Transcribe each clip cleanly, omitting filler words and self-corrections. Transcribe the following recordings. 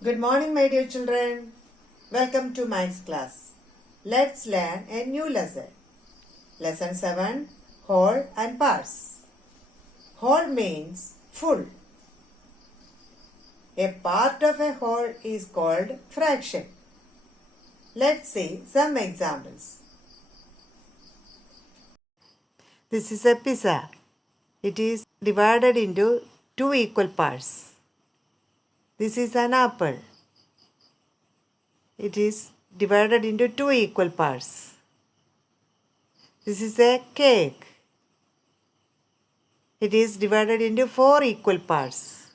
Good morning, my dear children. Welcome to Maths class. Let's learn a new lesson. Lesson 7, Whole and Parts. Whole means full. A part of a whole is called fraction. Let's see some examples. This is a pizza. It is divided into two equal parts. This is an apple. It is divided into two equal parts. This is a cake. It is divided into four equal parts.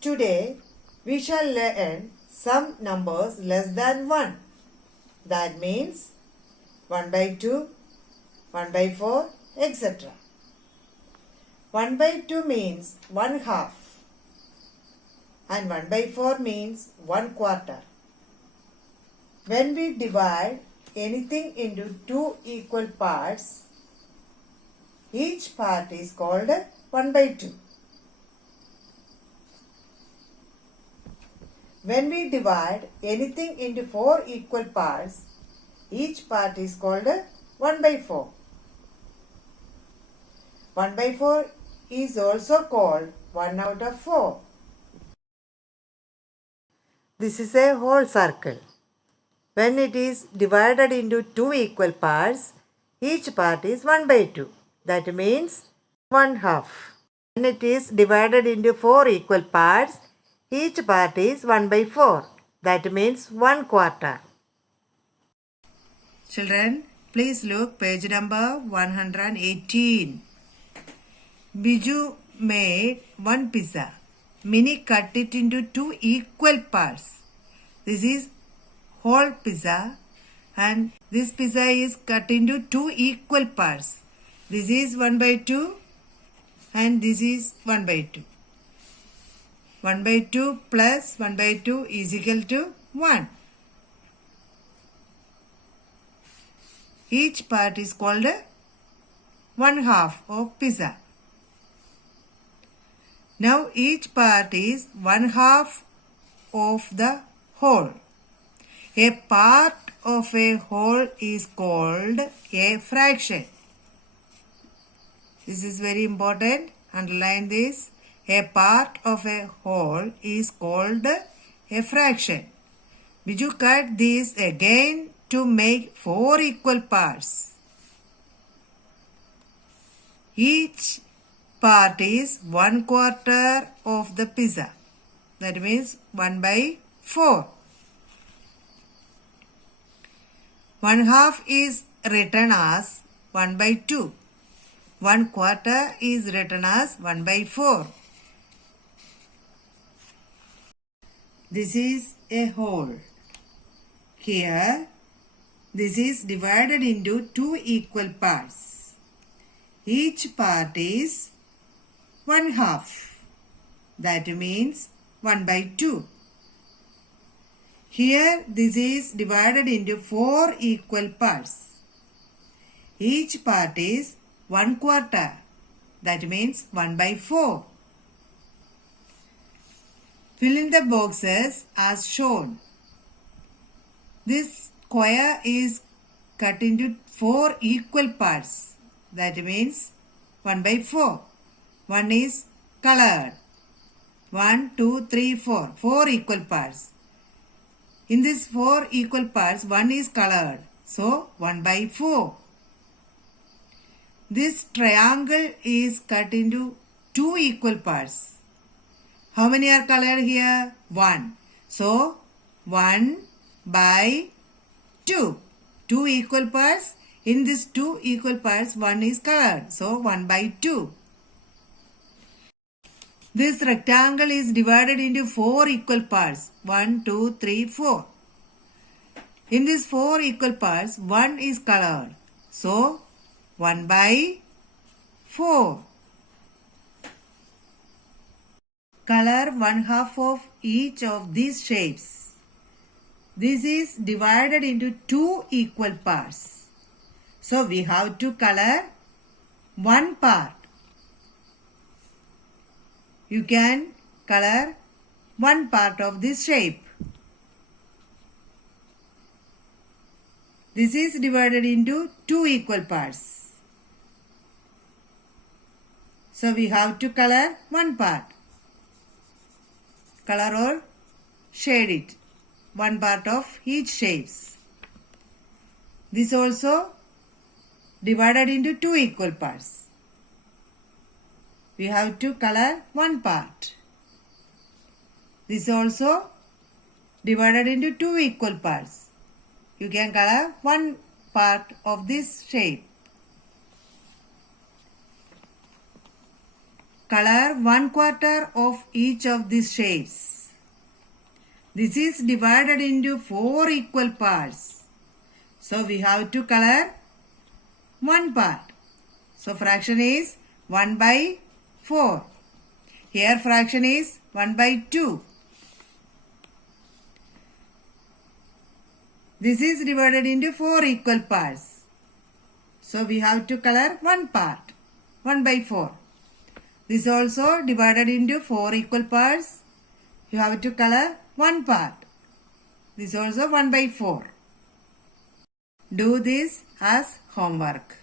Today, we shall learn some numbers less than 1. That means 1 by 2, 1 by 4, etc. 1 by 2 means 1 half. And 1 by 4 means 1 quarter. When we divide anything into two equal parts, each part is called 1 by 2. When we divide anything into four equal parts, each part is called 1 by 4. 1 by 4 is also called 1 out of 4. This is a whole circle. When it is divided into two equal parts, each part is 1 by 2. That means 1 half. When it is divided into four equal parts, each part is 1 by 4. That means 1 quarter. Children, please look page number 118. Biju made one pizza. Minnie cut it into two equal parts. This is whole pizza and this pizza is cut into two equal parts. This is 1 by 2 and this is 1 by 2. 1 by 2 plus 1 by 2 is equal to 1. Each part is called 1 half of pizza. Now each part is 1 half of the whole. A part of a whole is called a fraction. This is very important. Underline this. A part of a whole is called a fraction. Biju cut this again to make four equal parts. Each part is 1 quarter of the pizza. That means 1 by 4. 1 half is written as 1 by 2. 1 quarter is written as 1 by 4. This is a whole. Here, this is divided into two equal parts. Each part is 1 half. That means 1 by 2. Here this is divided into four equal parts. Each part is 1 quarter. That means 1 by 4. Fill in the boxes as shown. This square is cut into four equal parts. That means 1 by 4. 1 is colored. 1, 2, 3, 4. 4 equal parts. In these four equal parts, 1 is colored. So, 1 by 4. This triangle is cut into two equal parts. How many are colored here? 1. So, 1 by 2. 2 equal parts. In these two equal parts, 1 is colored. So, 1 by 2. This rectangle is divided into four equal parts. 1, 2, 3, 4. In these four equal parts, 1 is colored. So, 1 by 4. Color 1 half of each of these shapes. This is divided into two equal parts. So, we have to color one part. You can color one part of this shape. This is divided into two equal parts. So we have to color one part. Color or shade it. One part of each shapes. This also divided into two equal parts. We have to color one part. This also divided into two equal parts. You can color one part of this shape. Color 1/4 of each of these shapes. This is divided into 4 equal parts. So we have to color one part. So fraction is 1/4. Here fraction is 1/2. This is divided into 4 equal parts. So we have to color one part, 1/4. This also divided into 4 equal parts. You have to color one part. This also 1/4. Do this as homework.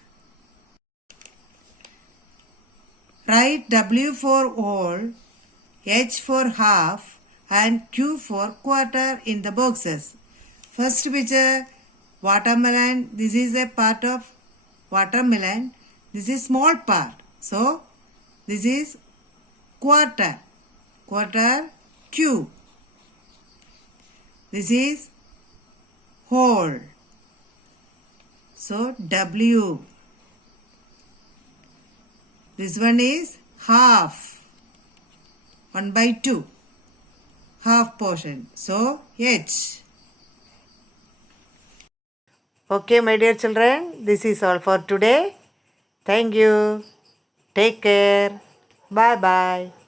Write W for whole, H for half and Q for quarter in the boxes. First picture, watermelon. This is a part of watermelon. This is small part. So, this is quarter. Quarter Q. This is whole. So, W. This one is half. 1/2. Half portion. So, H. Okay, my dear children, this is all for today. Thank you. Take care. Bye bye.